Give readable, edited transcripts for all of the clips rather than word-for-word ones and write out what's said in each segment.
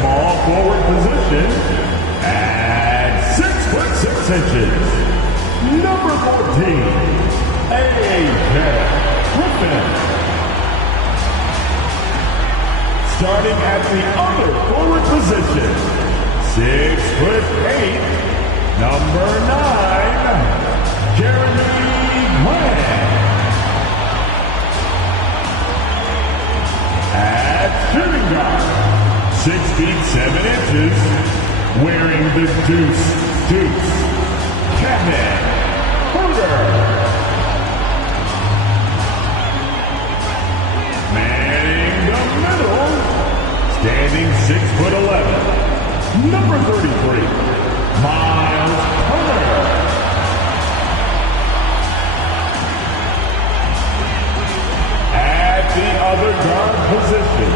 small forward position at 6'6", number 14, A.J. Griffin. Starting at the other forward position, 6'8", number 9, Jeremy Grant. At shooting guard, 6 feet 7 inches, wearing the deuce, Kevin Huerter. Manning the middle, standing 6'11", number 33, Miles Turner. At the other guard position,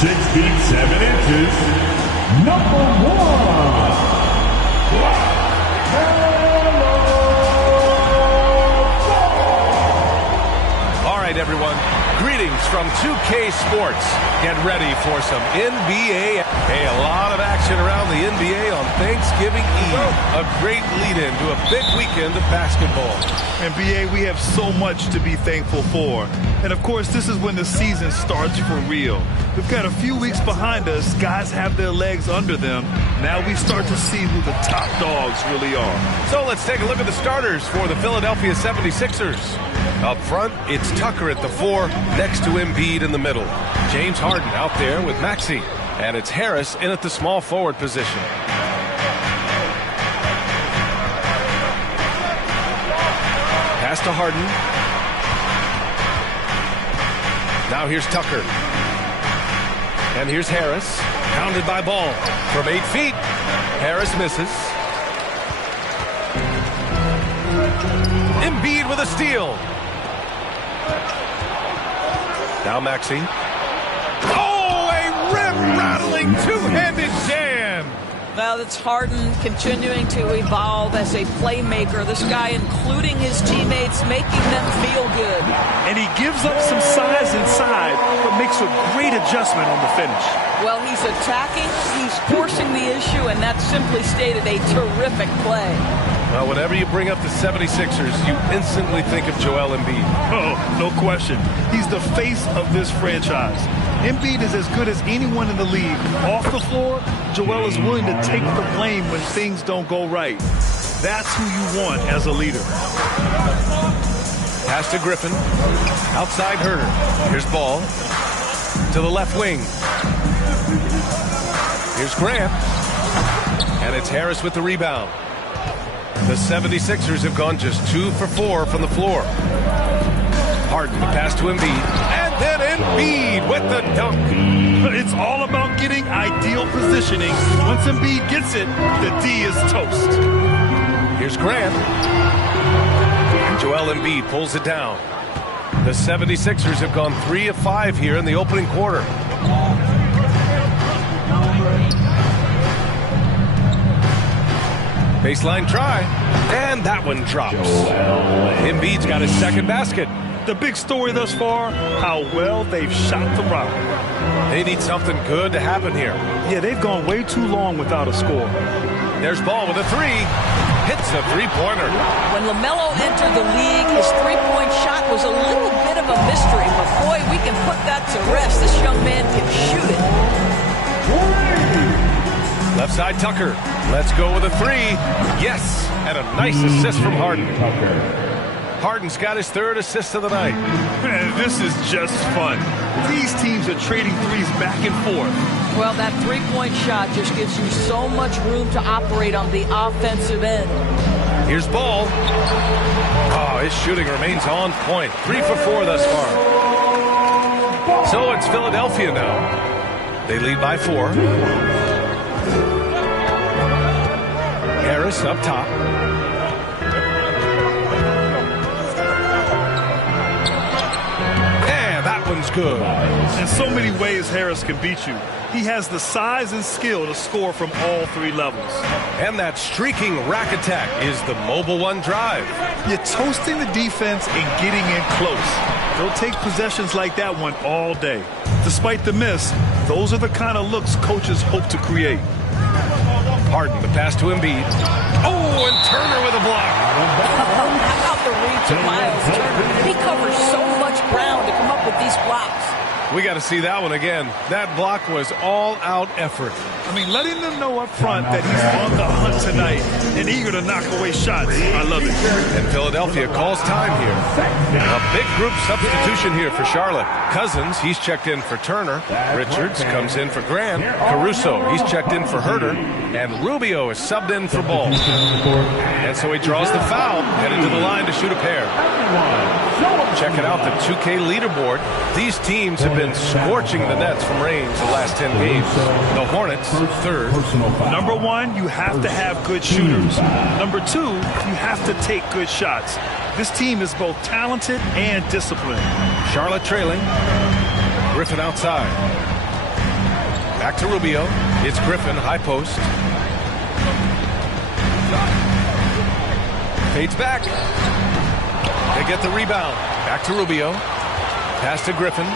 6 feet 7 inches, number 1, All right, everyone. Greetings from 2K Sports. Get ready for some NBA. Hey, a lot of action around the NBA on Thanksgiving Eve. A great lead-in to a big weekend of basketball. NBA, we have so much to be thankful for. And, of course, this is when the season starts for real. We've got a few weeks behind us. Guys have their legs under them. Now we start to see who the top dogs really are. So let's take a look at the starters for the Philadelphia 76ers. Up front, it's Tucker at the 4, next to Embiid in the middle. James Harden out there with Maxey. And it's Harris in at the small forward position. Pass to Harden. Now here's Tucker. And here's Harris. Pounded by Ball from 8 feet. Harris misses. Embiid with a steal. Now Maxey. Oh, a rim-rattling two-handed jam. Well, it's Harden continuing to evolve as a playmaker. This guy, including his teammates, making them feel good. And he gives up some size inside, but makes a great adjustment on the finish. Well, he's attacking, he's forcing the issue, and that's simply stated a terrific play. Well, whenever you bring up the 76ers, you instantly think of Joel Embiid. Oh, no question. He's the face of this franchise. Embiid is as good as anyone in the league. Off the floor, Joel is willing to take the blame when things don't go right. That's who you want as a leader. Pass to Griffin. Outside Huerter. Here's Ball. To the left wing. Here's Grant. And it's Harris with the rebound. The 76ers have gone just 2 for 4 from the floor. Harden, the pass to Embiid. And then Embiid with the dunk. It's all about getting ideal positioning. Once Embiid gets it, the D is toast. Here's Grant. And Joel Embiid pulls it down. The 76ers have gone 3 of 5 here in the opening quarter. Baseline try, and that one drops. Embiid's got his second basket. The big story thus far, how well they've shot the rock. They need something good to happen here. Yeah, they've gone way too long without a score. There's Ball with a 3. Hits a three-pointer. When LaMelo entered the league, his three-point shot was a little bit of a mystery, but boy, we can put that to rest. This young man can shoot it. Left side Tucker. Let's go with a 3. Yes, and a nice assist from Harden. Harden's got his 3rd assist of the night. Man, this is just fun. These teams are trading threes back and forth. Well, that three-point shot just gives you so much room to operate on the offensive end. Here's Ball. Oh, his shooting remains on point. 3 for 4 thus far. So it's Philadelphia now. They lead by 4. Harris up top. And that one's good. In so many ways, Harris can beat you. He has the size and skill to score from all 3 levels. And that streaking rack attack is the Mobile One drive. You're toasting the defense and getting in close. They'll take possessions like that one all day. Despite the miss, those are the kind of looks coaches hope to create. Harden, the pass to Embiid. Oh, and Turner with a block. How about the reach of Miles Turner? He covers so much ground to come up with these blocks. We got to see that one again. That block was all-out effort. I mean, letting them know up front that he's on the hunt tonight and eager to knock away shots. I love it. And Philadelphia calls time here. A big group substitution here for Charlotte. Cousins, he's checked in for Turner. Richards comes in for Grant. Caruso, he's checked in for Herter. And Rubio is subbed in for Ball. And so he draws the foul, headed to the line to shoot a pair. Checking out the 2K leaderboard. These teams have been scorching the nets from range the last 10 games. The Hornets, third. Number one, you have to have good shooters. Number two, you have to take good shots. This team is both talented and disciplined. Charlotte trailing. Griffin outside. Back to Rubio. It's Griffin, high post. Fades back. They get the rebound. Back to Rubio. Pass to Griffin.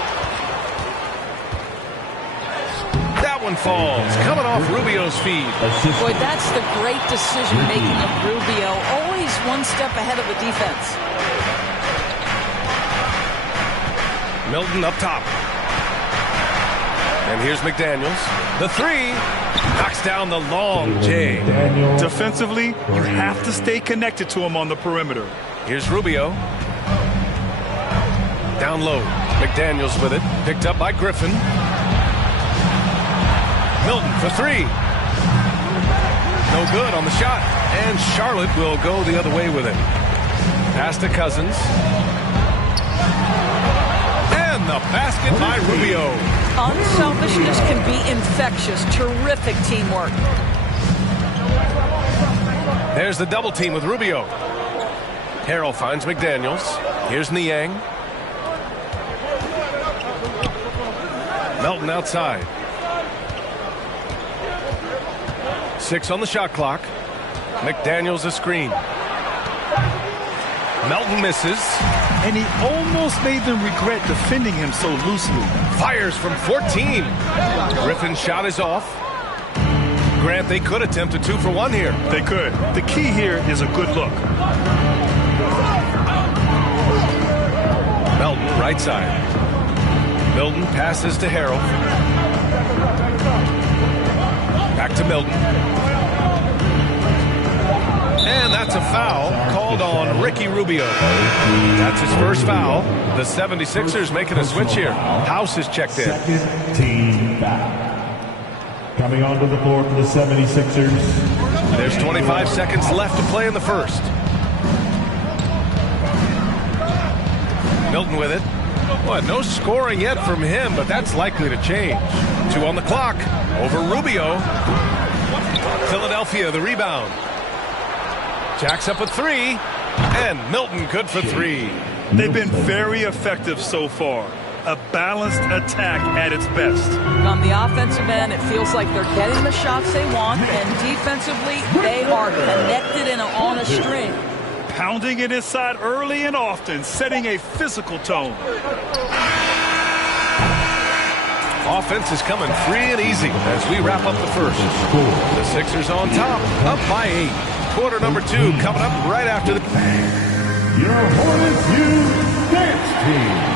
That one falls. Coming off Rubio's feed. Boy, that's the great decision-making of Rubio. Always one step ahead of the defense. Milton up top. And here's McDaniels. The three. Knocks down the long J. Defensively, you have to stay connected to him on the perimeter. Here's Rubio. Down low. McDaniels with it. Picked up by Griffin. Milton for three. No good on the shot. And Charlotte will go the other way with it. Pass to Cousins. And the basket by Rubio. Unselfishness can be infectious. Terrific teamwork. There's the double team with Rubio. Harrell finds McDaniels. Here's Niang. Melton outside. 6 on the shot clock. McDaniels a screen. Melton misses. And he almost made them regret defending him so loosely. Fires from 14. Griffin's shot is off. Grant, they could attempt a 2 for 1 here. They could. The key here is a good look. Melton, right side. Milton passes to Harrell. Back to Milton. And that's a foul called on Ricky Rubio. That's his first foul. The 76ers making a switch here. House is checked in. Second team foul. Coming onto the floor for the 76ers. There's 25 seconds left to play in the first. Milton with it. Well, no scoring yet from him, but that's likely to change. 2 on the clock. Over Rubio. Philadelphia, the rebound. Jacks up a 3. And Milton good for 3. They've been very effective so far. A balanced attack at its best. On the offensive end, it feels like they're getting the shots they want, and defensively, they are connected and on a string. Pounding it inside early and often, setting a physical tone. Offense is coming free and easy as we wrap up the first. The Sixers on top, up by 8. Quarter number 2 coming up right after the... Your Hornets Youth Dance Team.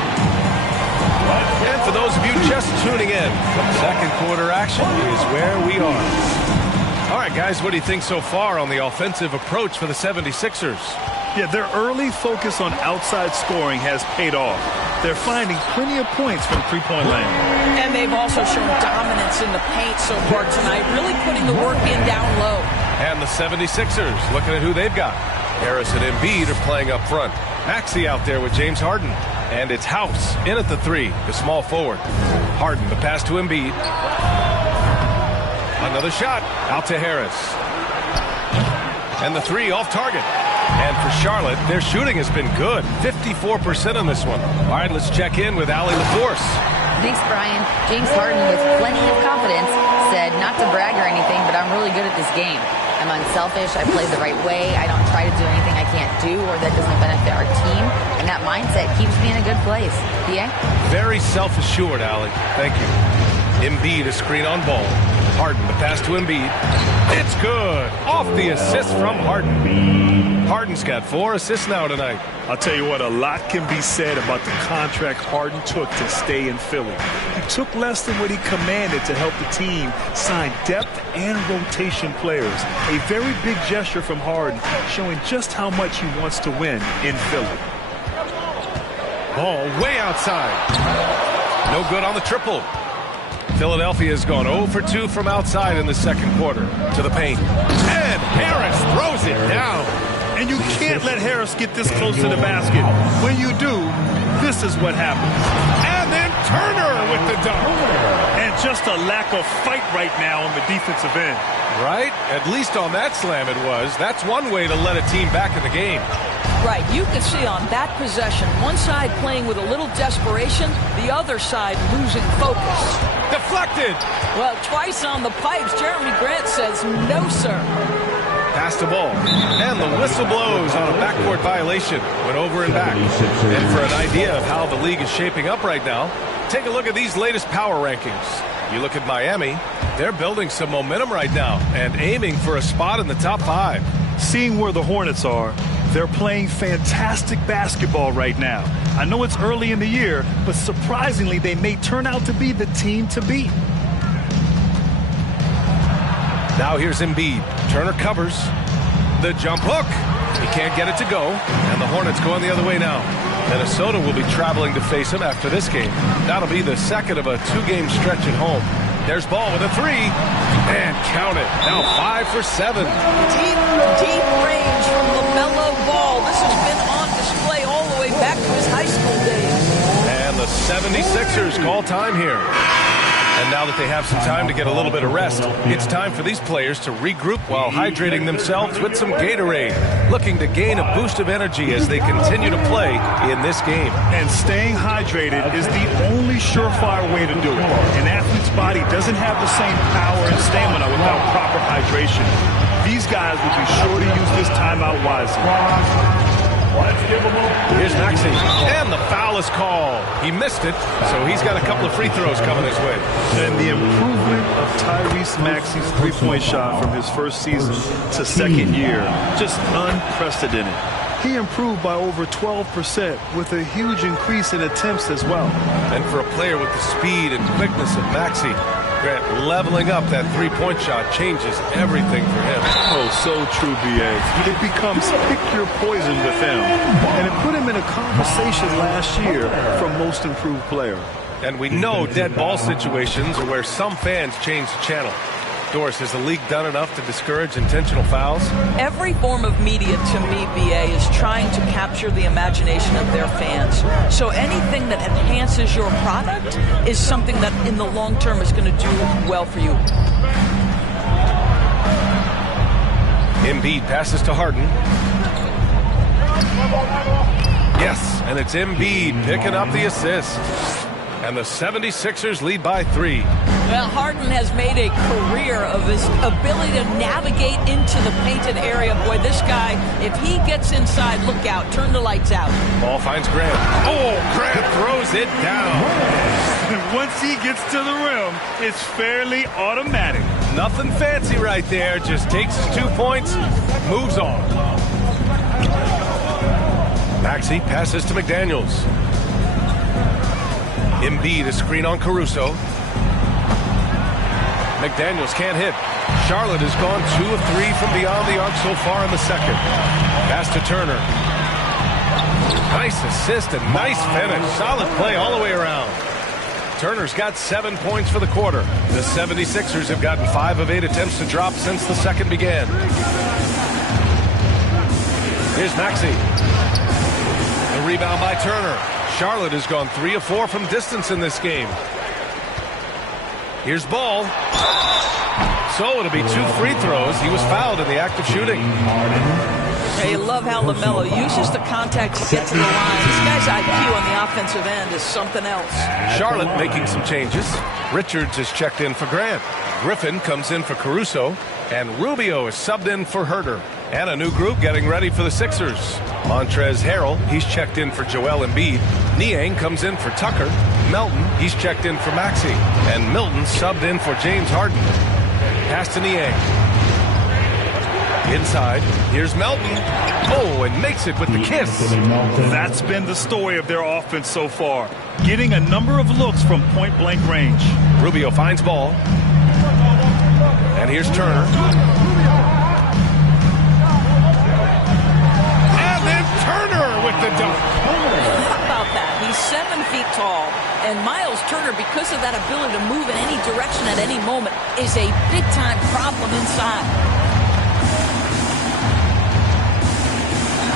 And for those of you just tuning in, second quarter action is where we are. All right, guys, what do you think so far on the offensive approach for the 76ers? Yeah, their early focus on outside scoring has paid off. They're finding plenty of points from three-point land. And they've also shown dominance in the paint so far tonight, really putting the work in down low. And the 76ers, looking at who they've got. Harris and Embiid are playing up front. Maxey out there with James Harden. And it's House in at the 3, the small forward. Harden, the pass to Embiid. Another shot out to Harris. And the 3 off target. And for Charlotte, their shooting has been good. 54% on this one. All right, let's check in with Allie LaForce. Thanks, Brian. James Harden, with plenty of confidence, said not to brag or anything, but I'm really good at this game. I'm unselfish. I play the right way. I don't try to do anything I can't do or that doesn't benefit our team. And that mindset keeps me in a good place. BA? Very self-assured, Allie. Thank you. Embiid, a screen on ball. Harden, the pass to Embiid. It's good. Off the assist from Harden. Harden's got 4 assists now tonight. I'll tell you what, a lot can be said about the contract Harden took to stay in Philly. He took less than what he commanded to help the team sign depth and rotation players. A very big gesture from Harden, showing just how much he wants to win in Philly. Ball way outside. No good on the triple. Philadelphia has gone 0 for 2 from outside in the second quarter. To the paint. And Harris throws it down. And you can't let Harris get this close to the basket. When you do, this is what happens. And then Turner with the dunk. And just a lack of fight right now on the defensive end. Right? At least on that slam it was. That's one way to let a team back in the game. Right, you can see on that possession, one side playing with a little desperation, the other side losing focus. Deflected. Well, twice on the pipes, Jeremy Grant says no, sir. Pass the ball. And the whistle blows on a backcourt violation. Went over and back. And for an idea of how the league is shaping up right now, take a look at these latest power rankings. You look at Miami, they're building some momentum right now and aiming for a spot in the top 5. Seeing where the Hornets are, they're playing fantastic basketball right now. I know it's early in the year, but surprisingly, they may turn out to be the team to beat. Now here's Embiid. Turner covers. The jump hook. He can't get it to go. And the Hornets going the other way now. Minnesota will be traveling to face him after this game. That'll be the second of a 2-game stretch at home. There's Ball with a 3. And count it. Now 5 for 7. Deep range from LaMelo Ball. This has been on display all the way back to his high school days. And the 76ers call time here. And now that they have some time to get a little bit of rest, it's time for these players to regroup while hydrating themselves with some Gatorade, looking to gain a boost of energy as they continue to play in this game. And staying hydrated is the only surefire way to do it. An athlete's body doesn't have the same power and stamina without proper hydration. These guys will be sure to use this timeout wisely. Here's Maxey, and the foul is called. He missed it, so he's got a couple of free throws coming his way. And the improvement of Tyrese Maxey's three-point shot from his first season to second year, just unprecedented. He improved by over 12% with a huge increase in attempts as well. And for a player with the speed and quickness of Maxey, Grant, leveling up that three-point shot changes everything for him. Oh, so true, B.A. It becomes pick your poison with him. And it put him in a conversation last year for most improved player. And we know dead ball situations are where some fans change the channel. Doris, has the league done enough to discourage intentional fouls? Every form of media, to me, BA, is trying to capture the imagination of their fans. So anything that enhances your product is something that in the long term is going to do well for you. Embiid passes to Harden. Yes, and it's Embiid picking up the assist. And the 76ers lead by 3. Well, Harden has made a career of his ability to navigate into the painted area. Boy, this guy, if he gets inside, look out, turn the lights out. Ball finds Grant. Oh, Grant throws it down. And once he gets to the rim, it's fairly automatic. Nothing fancy right there. Just takes his 2 points, moves on. Maxey passes to McDaniels. Embiid, a screen on Caruso. McDaniels can't hit. Charlotte has gone 2 of 3 from beyond the arc so far in the second. Pass to Turner. Nice assist and nice finish. Solid play all the way around. Turner's got 7 points for the quarter. The 76ers have gotten 5 of 8 attempts to drop since the second began. Here's Maxey. The rebound by Turner. Charlotte has gone 3 of 4 from distance in this game. Here's Ball. So it'll be 2 free throws. He was fouled in the act of shooting. Hey, you love how LaMelo uses the contact to get to the line. This guy's IQ on the offensive end is something else. Charlotte making some changes. Richards is checked in for Grant. Griffin comes in for Caruso. And Rubio is subbed in for Herter. And a new group getting ready for the Sixers. Montrezl Harrell, he's checked in for Joel Embiid. Niang comes in for Tucker. Melton, he's checked in for Maxey. And Milton subbed in for James Harden. Pass to Niang. Inside, here's Melton. Oh, and makes it with the kiss. That's been the story of their offense so far. Getting a number of looks from point-blank range. Rubio finds ball. And here's Turner. And then Turner with the dunk. How about that? He's 7 feet tall. And Miles Turner, because of that ability to move in any direction at any moment, is a big-time problem inside.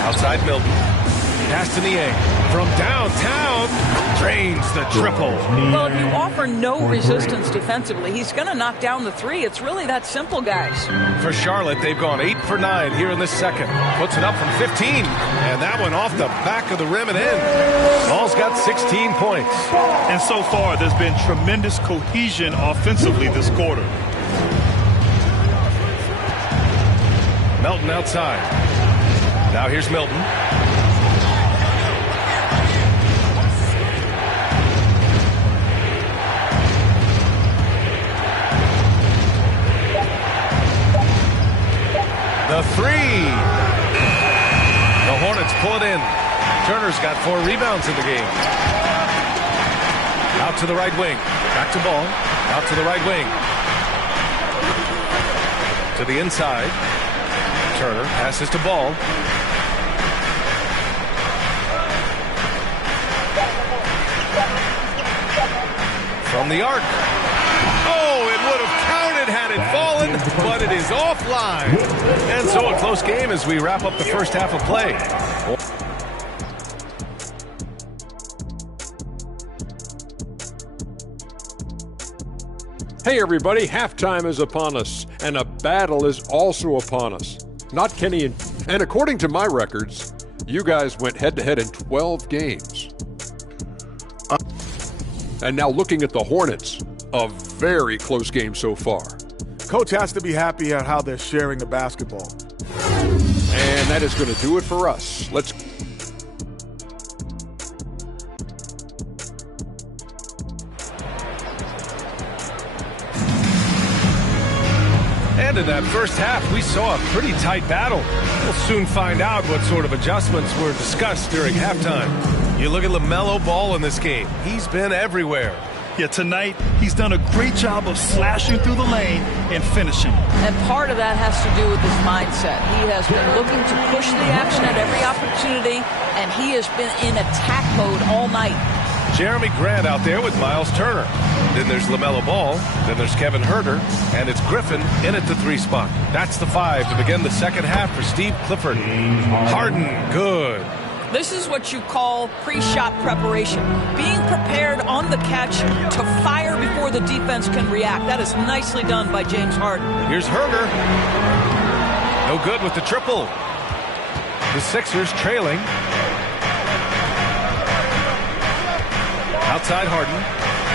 Outside Milton. Pass to Niang. From downtown. Drains the triple. Well, if you offer no resistance defensively, he's going to knock down the three. It's really that simple, guys. For Charlotte, they've gone 8 for 9 here in this second. Puts it up from 15. And that one off the back of the rim and in. Ball's got 16 points. And so far, there's been tremendous cohesion offensively this quarter. Melton outside. Now here's Milton. The three. The Hornets pull it in. Turner's got 4 rebounds in the game. Out to the right wing. Back to ball. Out to the right wing. To the inside. Turner passes to ball. From the arc. Oh, it would have counted had it fallen, but it is offline. And so a close game as we wrap up the first half of play. Hey everybody, halftime is upon us, and a battle is also upon us. Not Kenny and according to my records, you guys went head-to-head in 12 games. And now looking at the Hornets, a very close game so far. Coach has to be happy at how they're sharing the basketball. And that is going to do it for us. Let's And in that first half, we saw a pretty tight battle. We'll soon find out what sort of adjustments were discussed during halftime. You look at LaMelo Ball in this game. He's been everywhere. Yeah, tonight, he's done a great job of slashing through the lane and finishing. And part of that has to do with his mindset. He has been looking to push the action at every opportunity, and he has been in attack mode all night. Jeremy Grant out there with Miles Turner. Then there's LaMelo Ball. Then there's Kevin Herter. And it's Griffin in at the 3 spot. That's the 5 to begin the second half for Steve Clifford. Harden, good. This is what you call pre-shot preparation. Being prepared on the catch to fire before the defense can react. That is nicely done by James Harden. Here's Herter. No good with the triple. The Sixers trailing. Outside Harden.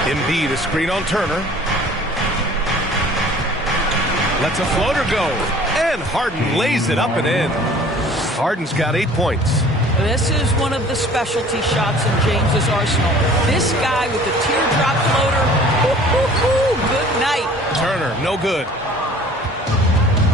Embiid, a screen on Turner. Lets a floater go. And Harden lays it up and in. Harden's got 8 points. This is one of the specialty shots in James's arsenal. This guy with the teardrop floater. Good night. Turner, no good.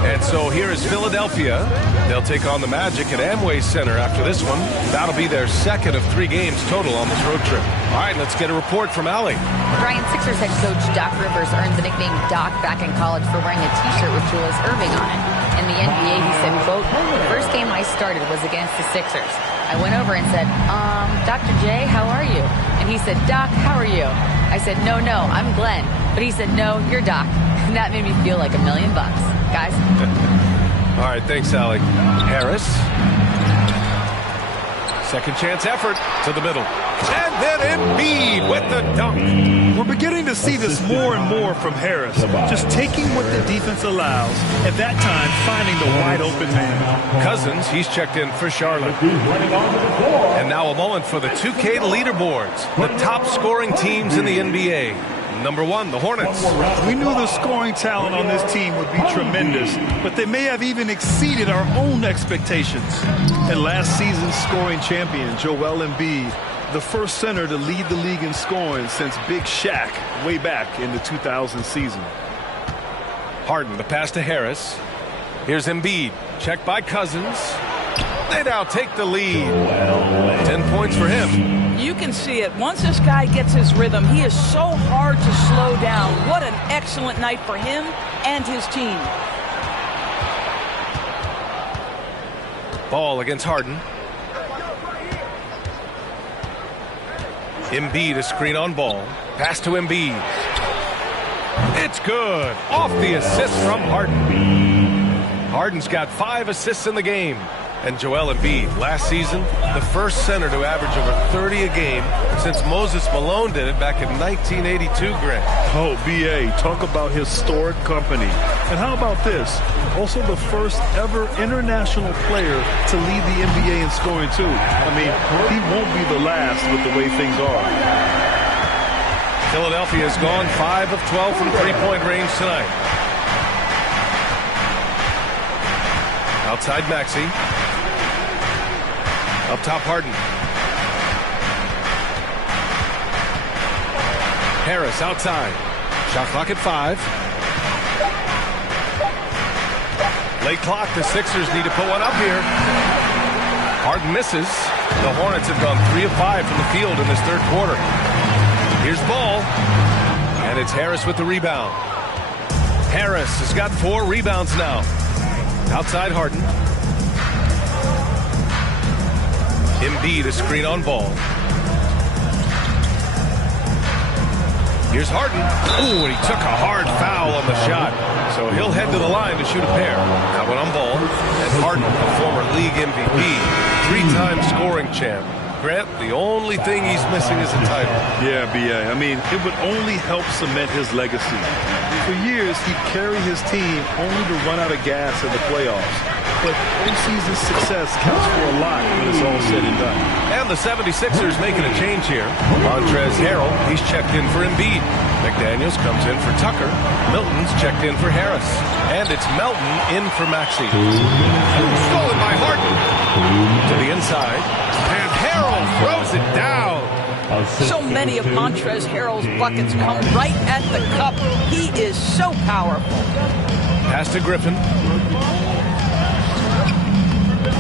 And so here is Philadelphia. They'll take on the Magic at Amway Center after this one. That'll be their second of 3 games total on this road trip. All right, let's get a report from Allie. Brian, Sixers head coach Doc Rivers earned the nickname Doc back in college for wearing a T-shirt with Julius Erving on it. In the NBA, he said, quote, "The first game I started was against the Sixers. I went over and said, Dr. J, how are you?" And he said, "Doc, how are you?" I said, no, I'm Glenn." But he said, "No, you're Doc." And that made me feel like $1 million. Guys. All right, thanks, Allie. Harris. Second chance effort to the middle. And then Embiid with the dunk. We're beginning to see this more and more from Harris. Just taking what the defense allows, at that time finding the wide open man. Cousins, he's checked in for Charlotte. And now a moment for the 2K leaderboards. The top scoring teams in the NBA. Number 1, the Hornets. We knew the scoring talent on this team would be tremendous, but they may have even exceeded our own expectations. And last season's scoring champion, Joel Embiid, the first center to lead the league in scoring since Big Shaq way back in the 2000 season. Harden, the pass to Harris. Here's Embiid, checked by Cousins. They now take the lead. 10 points for him. You can see it. Once this guy gets his rhythm, he is so hard to slow down. What an excellent night for him and his team. Ball against Harden. Embiid, a screen on Ball. Pass to Embiid. It's good. Off the assist from Harden. Harden's got 5 assists in the game. And Joel Embiid, last season, the first center to average over 30 a game since Moses Malone did it back in 1982, Greg. Oh, B.A., talk about historic company. And how about this? Also the first ever international player to lead the NBA in scoring, too. I mean, he won't be the last with the way things are. Philadelphia has gone 5 of 12 from three-point range tonight. Outside Maxey. Up top, Harden. Harris outside. Shot clock at 5. Late clock. The Sixers need to put one up here. Harden misses. The Hornets have gone 3 of 5 from the field in this third quarter. Here's Ball. And it's Harris with the rebound. Harris has got 4 rebounds now. Outside Harden. Embiid, a screen on Ball. Here's Harden. Ooh, and he took a hard foul on the shot. So he'll head to the line to shoot a pair. That one on Ball. And Harden, a former league MVP, 3-time scoring champ. Grant, the only thing he's missing is a title. Yeah, B.A. I mean, it would only help cement his legacy. For years, he'd carry his team only to run out of gas in the playoffs. But postseason success counts for a lot when it's all said and done. And the 76ers making a change here. Montrezl Harrell, he's checked in for Embiid. McDaniels comes in for Tucker. Milton's checked in for Harris. And it's Melton in for Maxey. Stolen by Harden. To the inside. And Harrell throws it down. So many of Montrezl Harrell's buckets come right at the cup. He is so powerful. Pass to Griffin.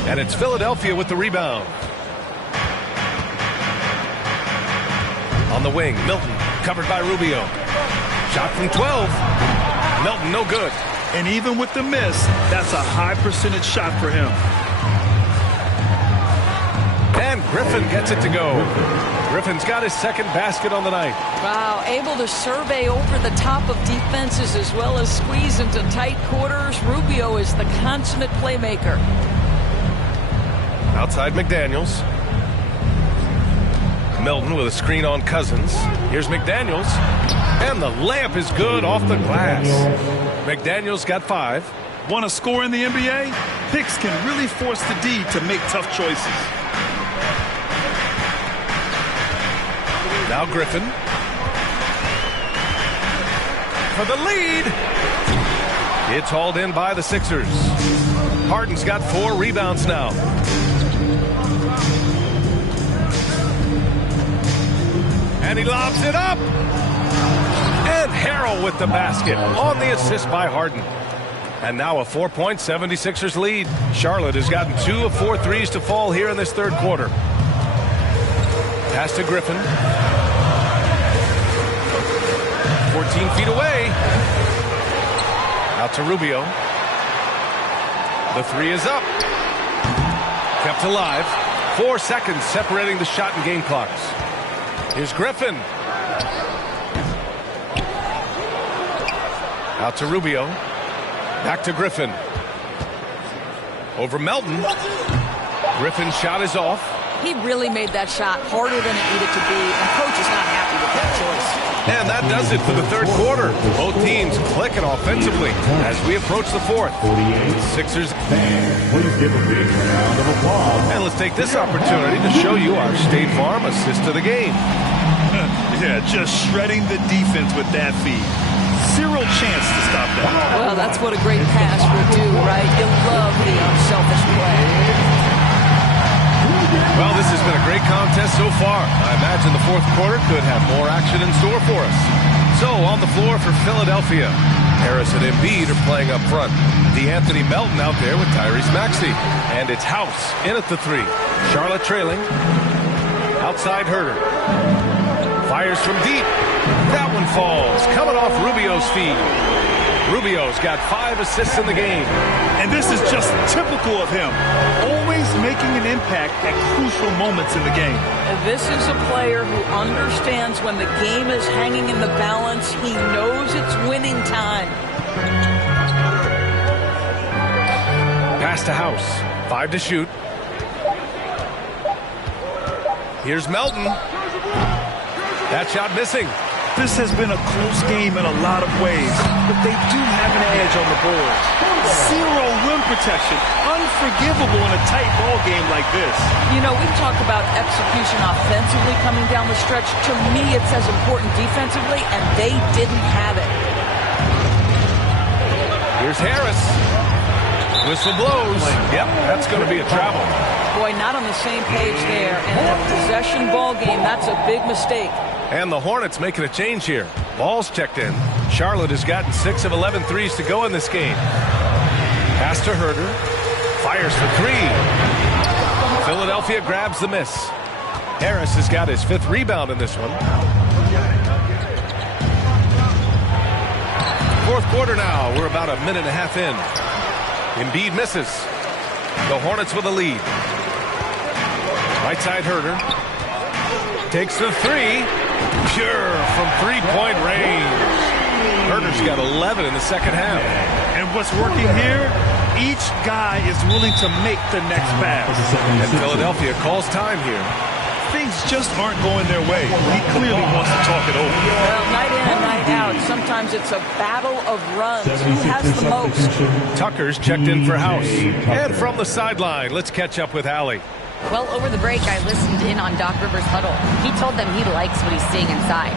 And it's Philadelphia with the rebound. On the wing, Milton, covered by Rubio. Shot from 12. Milton, no good. And even with the miss, that's a high percentage shot for him. And Griffin gets it to go. Griffin's got his second basket on the night. Wow, able to survey over the top of defenses as well as squeeze into tight quarters. Rubio is the consummate playmaker. Outside McDaniels. Milton with a screen on Cousins. Here's McDaniels. And the layup is good off the glass. McDaniels got 5. Want to score in the NBA? Picks can really force the D to make tough choices. Now Griffin. For the lead. It's hauled in by the Sixers. Harden's got 4 rebounds now. And he lobs it up. And Harrell with the basket on the assist by Harden. And now a 4-point 76ers lead. Charlotte has gotten 2 of 4 threes to fall here in this third quarter. Pass to Griffin. 14 feet away. Out to Rubio. The 3 is up. Kept alive. 4 seconds separating the shot and game clocks. Here's Griffin. Out to Rubio. Back to Griffin. Over Melton. Griffin's shot is off. He really made that shot harder than it needed to be, and coach is not happy with that choice. And that does it for the third quarter. Both teams clicking offensively as we approach the fourth. Sixers. Please give a big round of applause. And let's take this opportunity to show you our State Farm assist of the game. Yeah, just shredding the defense with that feed. Zero chance to stop that. Well, that's what a great pass will do, right? You'll love the unselfish play. Well, this has been a great contest so far. I imagine the fourth quarter could have more action in store for us. So, on the floor for Philadelphia, Harris and Embiid are playing up front. DeAnthony Melton out there with Tyrese Maxey. And it's House in at the three. Charlotte trailing. Outside Herter. Fires from deep. That one falls. Coming off Rubio's feed. Rubio's got 5 assists in the game. And this is just typical of him. Always making an impact at crucial moments in the game. This is a player who understands when the game is hanging in the balance. He knows it's winning time. Pass to House. 5 to shoot. Here's Melton. That shot missing. This has been a close game in a lot of ways, but they do have an edge on the board. Zero rim protection. Unforgivable in a tight ball game like this. You know, we talk about execution offensively coming down the stretch. To me, it's as important defensively, and they didn't have it. Here's Harris. Whistle blows. Yep, that's going to be a travel. Boy, not on the same page there. And in a possession ball game, that's a big mistake. And the Hornets making a change here. Ball's checked in. Charlotte has gotten 6 of 11 threes to go in this game. Pass to Herter. Fires for 3. Philadelphia grabs the miss. Harris has got his 5th rebound in this one. Fourth quarter now. We're about a minute and a half in. Embiid misses. The Hornets with a lead. Right side Herter. Takes the 3. Pure from three-point range. Herter's got 11 in the second half. And what's working here, each guy is willing to make the next pass. And Philadelphia calls time here. Things just aren't going their way. He clearly wants to talk it over. Well, night in and night out, sometimes it's a battle of runs. Who has the most? Tucker's checked in for House. And from the sideline, let's catch up with Allie. Well, over the break, I listened in on Doc Rivers' huddle. He told them he likes what he's seeing inside,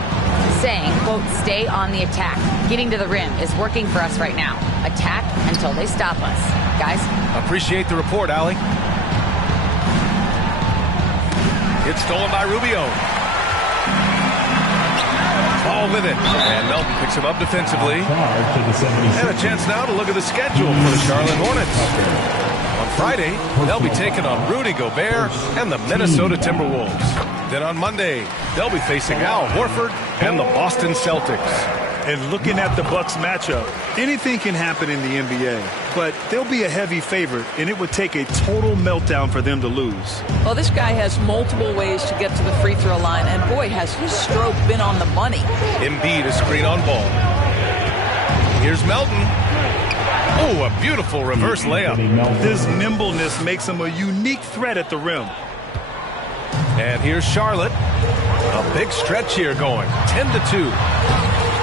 saying, quote, stay on the attack. Getting to the rim is working for us right now. Attack until they stop us. Guys? Appreciate the report, Allie. It's stolen by Rubio. Ball with it. And Melton picks him up defensively. And a chance now to look at the schedule for the Charlotte Hornets. On Friday, they'll be taking on Rudy Gobert and the Minnesota Timberwolves. Then on Monday, they'll be facing Al Horford and the Boston Celtics. And looking at the Bucks matchup, anything can happen in the NBA, but they'll be a heavy favorite, and it would take a total meltdown for them to lose. Well, this guy has multiple ways to get to the free throw line, and boy, has his stroke been on the money. Embiid a screen on ball. Here's Melton. Oh, a beautiful reverse layup. His nimbleness makes him a unique threat at the rim. And here's Charlotte. A big stretch here going. 10-2.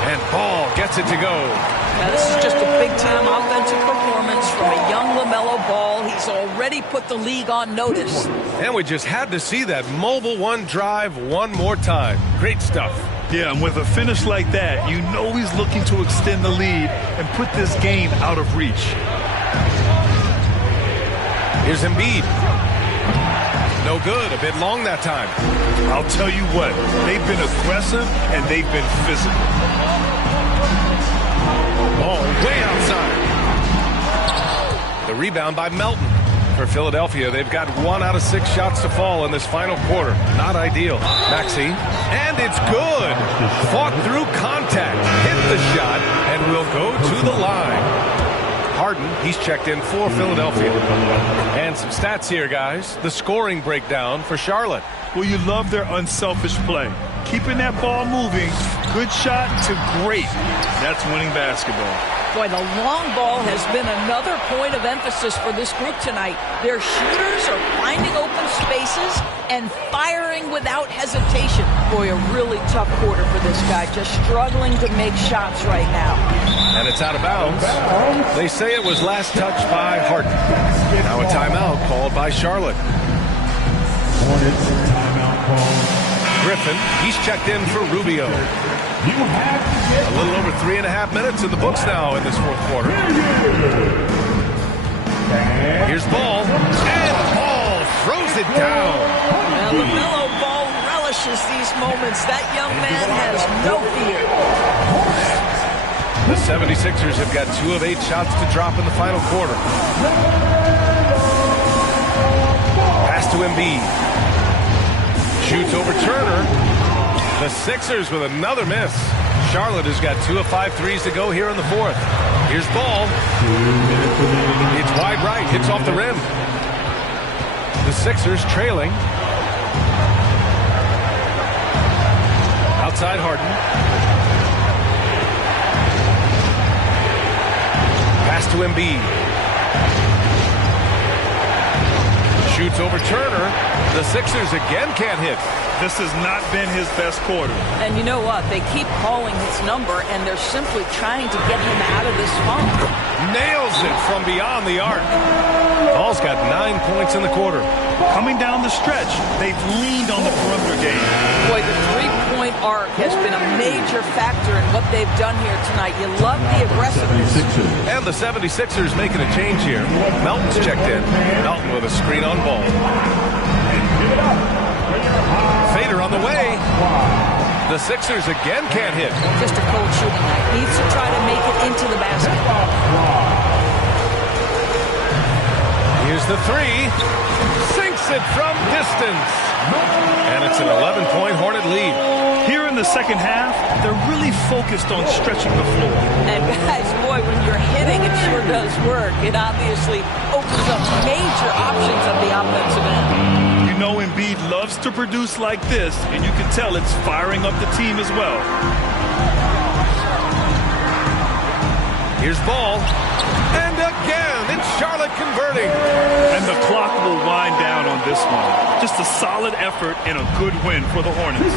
And Ball gets it to go. Now, this is just a big-time offensive performance from a young LaMelo Ball. He's already put the league on notice. And we just had to see that mobile one drive one more time. Great stuff. Yeah, and with a finish like that, you know he's looking to extend the lead and put this game out of reach. Here's Embiid. No good. A bit long that time. I'll tell you what, they've been aggressive and they've been physical. Ball way outside. The rebound by Melton. For Philadelphia, they've got 1 out of 6 shots to fall in this final quarter. Not ideal. Maxey. And it's good. Fought through contact. Hit the shot and will go to the line. Harden, he's checked in for Philadelphia. And some stats here, guys. The scoring breakdown for Charlotte. Well, you love their unselfish play. Keeping that ball moving, good shot to great. That's winning basketball. Boy, the long ball has been another point of emphasis for this group tonight. Their shooters are finding open spaces and firing without hesitation. Boy, a really tough quarter for this guy, just struggling to make shots right now. And it's out of bounds. They say it was last touched by Harden. Now a timeout called by Charlotte. Hornets timeout call. Griffin. He's checked in for Rubio. A little over 3.5 minutes in the books now in this fourth quarter. Here's Ball. And Ball throws it down. Now LaMelo Ball relishes these moments. That young man has no fear. The 76ers have got 2 of 8 shots to drop in the final quarter. Pass to Embiid. Shoots over Turner. The Sixers with another miss. Charlotte has got 2 of 5 threes to go here in the fourth. Here's Ball. It's wide right. Hits off the rim. The Sixers trailing. Outside Harden. Pass to Embiid. Shoots over Turner. The Sixers again can't hit. This has not been his best quarter. And you know what? They keep calling his number, and they're simply trying to get him out of this funk. Nails it from beyond the arc. Ball's got 9 points in the quarter. Coming down the stretch, they've leaned on the perimeter game. Boy, the three-point arc has been a major factor in what they've done here tonight. You love the aggressiveness. And the 76ers making a change here. Melton's checked in. Melton with a screen on Ball. Fader on the way. The Sixers again can't hit. Just a cold shooting night. Needs to try to make it into the basket. Here's the three. Sinks it from distance. And it's an 11-point Hornet lead. Here in the second half, they're really focused on stretching the floor. And guys, boy, when you're hitting, it sure does work. It obviously opens up major options at the offensive end. You know Embiid loves to produce like this, and you can tell it's firing up the team as well. Here's Ball. And again, it's Charlotte converting. And the clock will wind down on this one. Just a solid effort and a good win for the Hornets.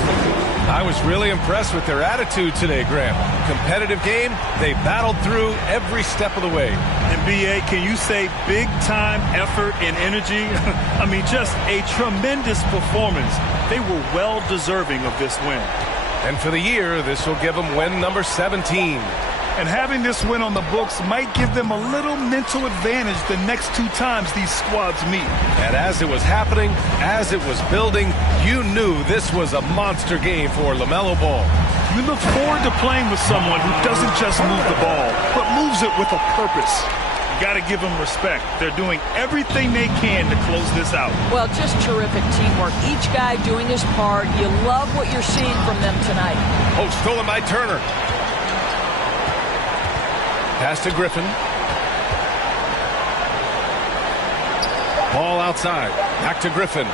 I was really impressed with their attitude today, Graham. Competitive game. They battled through every step of the way. And B.A., can you say big-time effort and energy? I mean, just a tremendous performance. They were well-deserving of this win. And for the year, this will give them win number 17. And having this win on the books might give them a little mental advantage the next 2 times these squads meet. And as it was happening, as it was building, you knew this was a monster game for LaMelo Ball. You look forward to playing with someone who doesn't just move the ball, but moves it with a purpose. You got to give them respect. They're doing everything they can to close this out. Well, just terrific teamwork. Each guy doing his part. You love what you're seeing from them tonight. Oh, stolen by Turner. Pass to Griffin. Ball outside. Back to Griffin.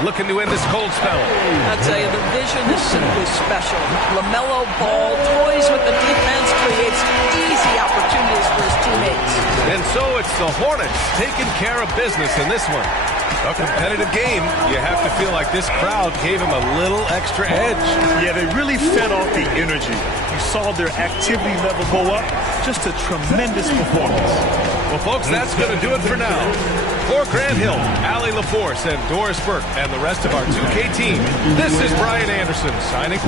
Looking to end this cold spell. I'll tell you, the vision is simply special. LaMelo Ball toys with the defense, creates easy opportunities for his teammates. And so it's the Hornets taking care of business in this one. A competitive game. You have to feel like this crowd gave him a little extra edge. Yeah, they really fed off the energy. You saw their activity level go up. Just a tremendous performance. Well, folks, that's going to do it for now. For Grant Hill, Allie LaForce, and Doris Burke, and the rest of our 2K team, this is Brian Anderson signing.